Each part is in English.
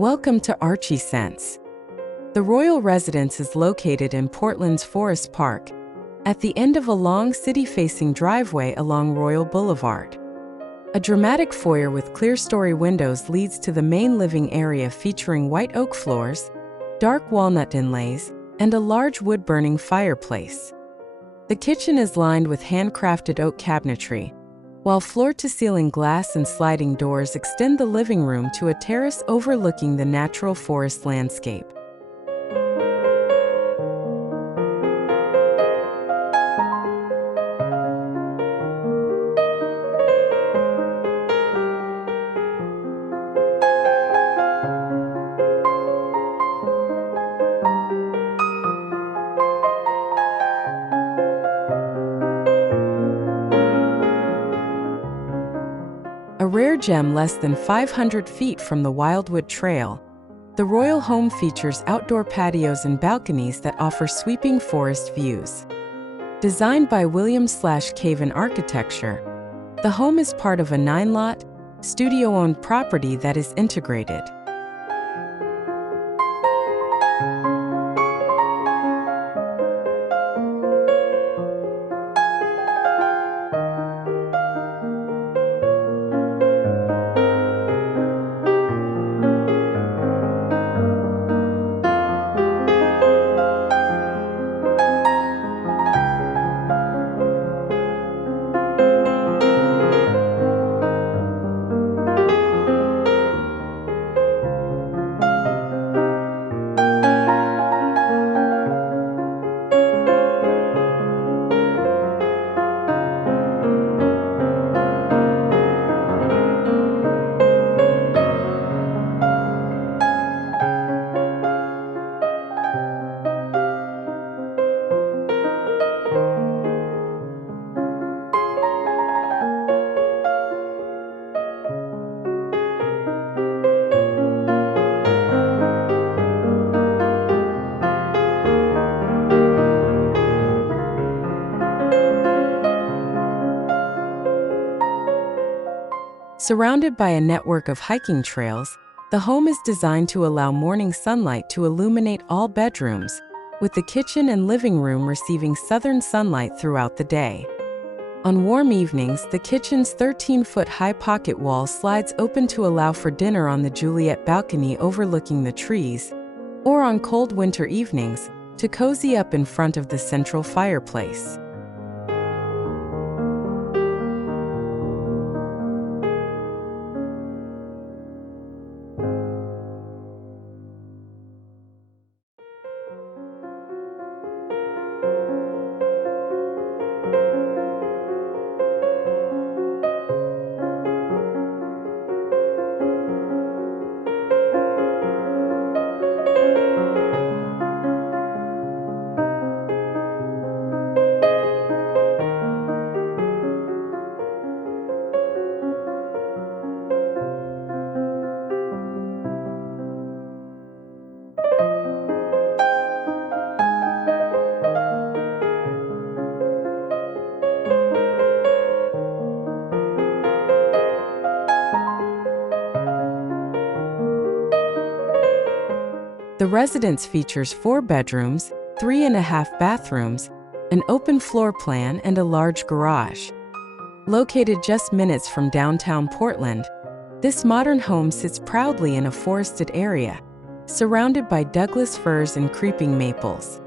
Welcome to Archiesense. The royal residence is located in Portland's Forest Park, at the end of a long city-facing driveway along Royal Boulevard. A dramatic foyer with clerestory windows leads to the main living area featuring white oak floors, dark walnut inlays, and a large wood-burning fireplace. The kitchen is lined with handcrafted oak cabinetry, while floor-to-ceiling glass and sliding doors extend the living room to a terrace overlooking the natural forest landscape. A rare gem less than 500 feet from the Wildwood Trail, the royal home features outdoor patios and balconies that offer sweeping forest views. Designed by Kaven Architecture, the home is part of a 9-lot, studio-owned property that is integrated. Surrounded by a network of hiking trails, the home is designed to allow morning sunlight to illuminate all bedrooms, with the kitchen and living room receiving southern sunlight throughout the day. On warm evenings, the kitchen's 13-foot-high pocket wall slides open to allow for dinner on the Juliet balcony overlooking the trees, or on cold winter evenings, to cozy up in front of the central fireplace. The residence features 4 bedrooms, 3.5 bathrooms, an open floor plan, and a large garage. Located just minutes from downtown Portland, this modern home sits proudly in a forested area, surrounded by Douglas firs and creeping maples.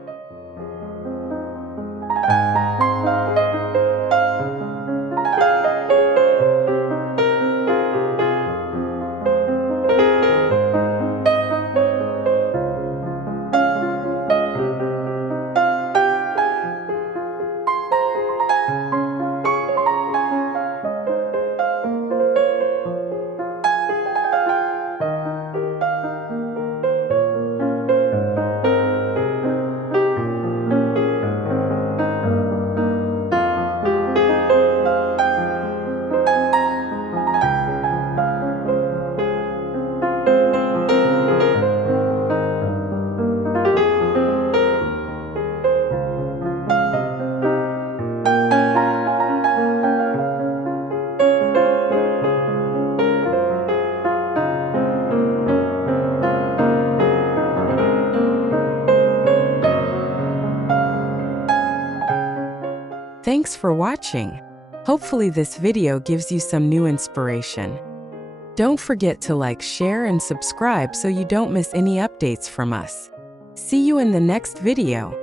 Thanks for watching. Hopefully this video gives you some new inspiration. Don't forget to like, share, and subscribe so you don't miss any updates from us. See you in the next video.